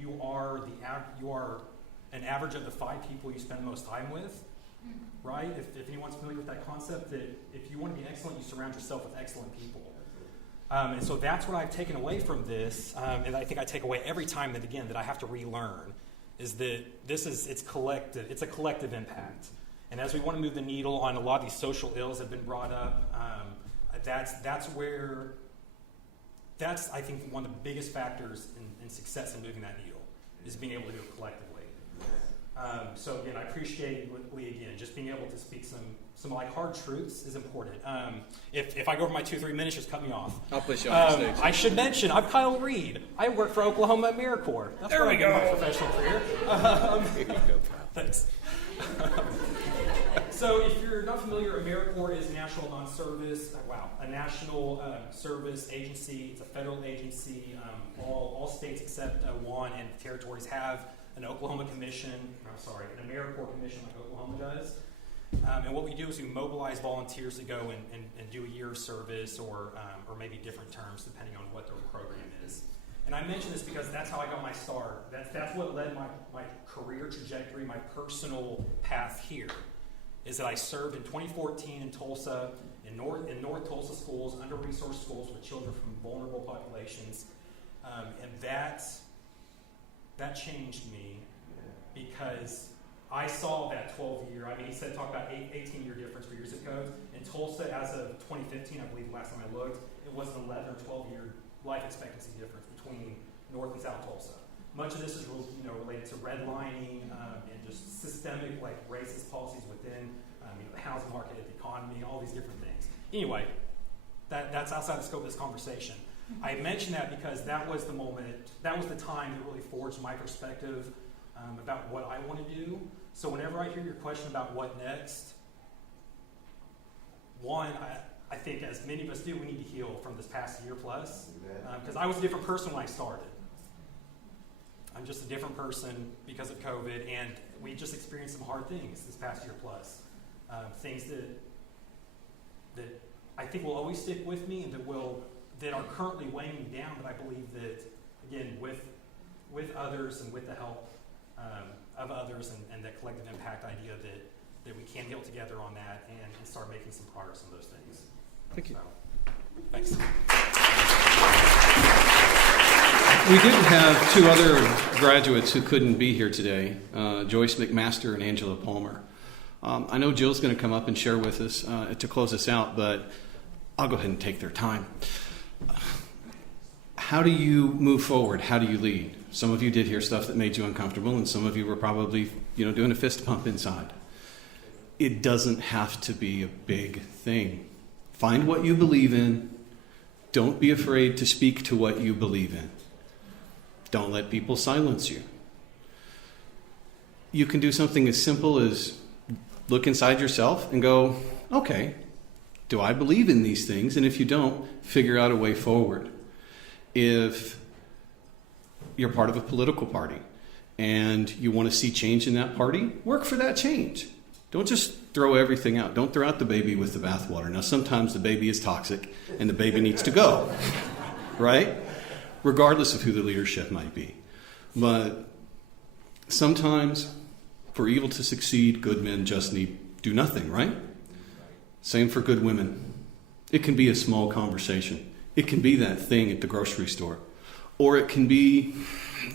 you are an average of the 5 people you spend the most time with, right? If anyone's familiar with that concept, that if you want to be excellent, you surround yourself with excellent people. And so that's what I've taken away from this, and I think I take away every time that I have to relearn, is that it's collective. It's a collective impact. And as we want to move the needle on a lot of these social ills that have been brought up, that's I think one of the biggest factors in success in moving that needle is being able to do it collectively. So again, I appreciate Lee again, just being able to speak some like hard truths is important. If I go over my 2-3 minutes, just cut me off. I'll push you off the stage. I should mention, I'm Kyle Reed. I work for Oklahoma AmeriCorps. That's there where we I did my go. professional career. Here you go, Kyle. Thanks. So if you're not familiar, AmeriCorps is a national a national service agency. It's a federal agency. All states except one and territories have an AmeriCorps commission like Oklahoma does. And what we do is we mobilize volunteers to go and do a year of service or maybe different terms depending on what their program is. And I mention this because that's how I got my start. That's what led my career trajectory, my personal path here, is that I served in 2014 in Tulsa, in North Tulsa schools, under-resourced schools with children from vulnerable populations. And that changed me because I saw that 12-year, he said talk about 18-year difference for year zip codes. In Tulsa, as of 2015, I believe the last time I looked, it was an 11 or 12-year life expectancy difference between North and South Tulsa. Much of this is related to redlining and just systemic racist policies within the housing market, the economy, all these different things. Anyway, that's outside the scope of this conversation. I mention that because that was the time that really forged my perspective about what I want to do. So whenever I hear your question about what next, one, I think as many of us do, we need to heal from this past year plus. Because I was a different person when I started. I'm just a different person because of COVID, and we just experienced some hard things this past year plus. Things that I think will always stick with me and that are currently weighing me down, but I believe that, again, with others and with the help of others and that collective impact idea that we can heal together on that and start making some progress on those things. Thank you. So, thanks. We did have 2 other graduates who couldn't be here today, Joyce McMaster and Angela Palmer. I know Jill's going to come up and share with us to close us out, but I'll go ahead and take their time. How do you move forward? How do you lead? Some of you did hear stuff that made you uncomfortable, and some of you were probably, doing a fist pump inside. It doesn't have to be a big thing. Find what you believe in. Don't be afraid to speak to what you believe in. Don't let people silence you. You can do something as simple as look inside yourself and go, okay, do I believe in these things? And if you don't, figure out a way forward. If you're part of a political party and you want to see change in that party, work for that change. Don't just throw everything out. Don't throw out the baby with the bathwater. Now, sometimes the baby is toxic and the baby needs to go, right? Regardless of who the leadership might be. But Sometimes, for evil to succeed, good men just need do nothing, right? Same for good women. It can be a small conversation. It can be that thing at the grocery store. Or it can be,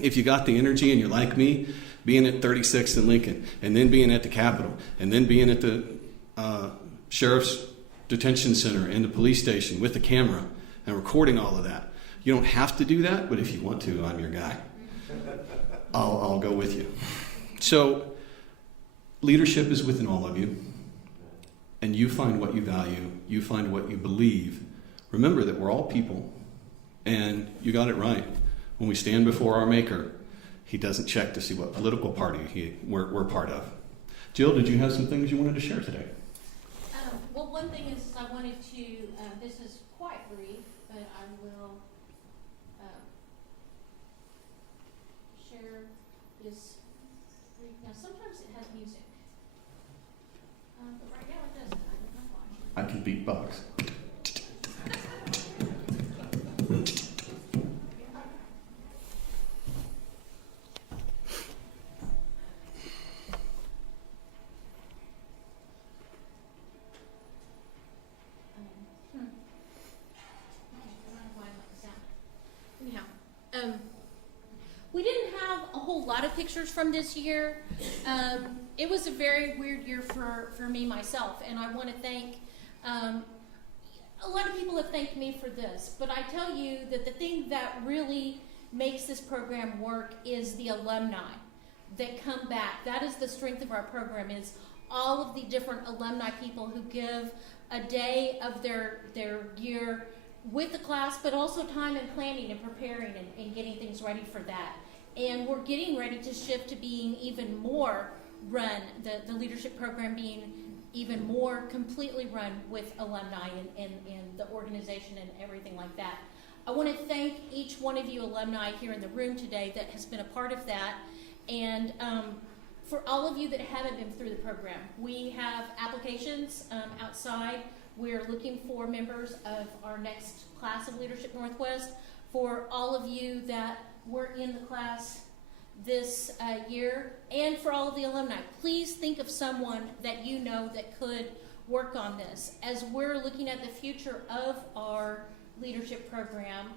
if you got the energy and you're like me, being at 36th and Lincoln, and then being at the Capitol, and then being at the Sheriff's Detention Center and the police station with the camera and recording all of that. You don't have to do that, but if you want to, I'm your guy. I'll go with you. So, leadership is within all of you, and you find what you value, you find what you believe. Remember that we're all people, and you got it right. When we stand before our Maker, He doesn't check to see what political party we're part of. Jill, did you have some things you wanted to share today? Well, one thing is I wanted to, this is quite brief, but I will share this brief. Now, sometimes it has music, but right now it doesn't. I don't know why. I can beatbox. We didn't have a whole lot of pictures from this year. It was a very weird year for me myself, and I want to thank, a lot of people have thanked me for this, but I tell you that the thing that really makes this program work is the alumni that come back. That is the strength of our program, is all of the different alumni people who give a day of their year with the class, but also time in planning and preparing and getting things ready for that. And we're getting ready to shift to being even more run, the leadership program being even more completely run with alumni and the organization and everything like that. I want to thank each one of you alumni here in the room today that has been a part of that. And for all of you that haven't been through the program, we have applications outside. We're looking for members of our next class of Leadership Northwest. For all of you that were in the class this year, and for all of the alumni, please think of someone that you know that could work on this. As we're looking at the future of our leadership program,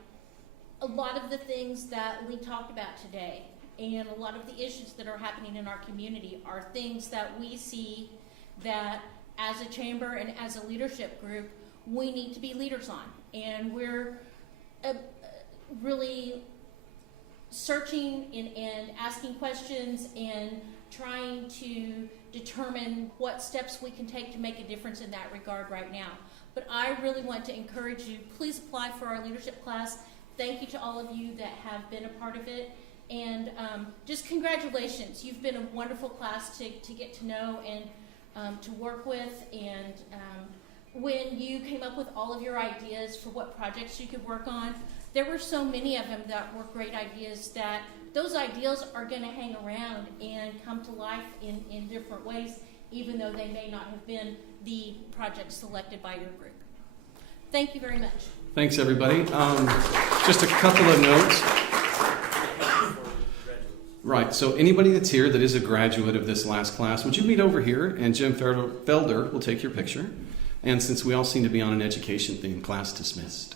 a lot of the things that we talked about today and a lot of the issues that are happening in our community are things that we see that as a chamber and as a leadership group, we need to be leaders on. And we're really searching and asking questions and trying to determine what steps we can take to make a difference in that regard right now. But I really want to encourage you, please apply for our leadership class. Thank you to all of you that have been a part of it. And just congratulations. You've been a wonderful class to get to know and to work with. And when you came up with all of your ideas for what projects you could work on, there were so many of them that were great ideas that those ideas are going to hang around and come to life in different ways, even though they may not have been the projects selected by your group. Thank you very much. Thanks, everybody. Just a couple of notes. Right, so anybody that's here that is a graduate of this last class, would you meet over here, and Jim Felder will take your picture. And since we all seem to be on an education theme, class dismissed.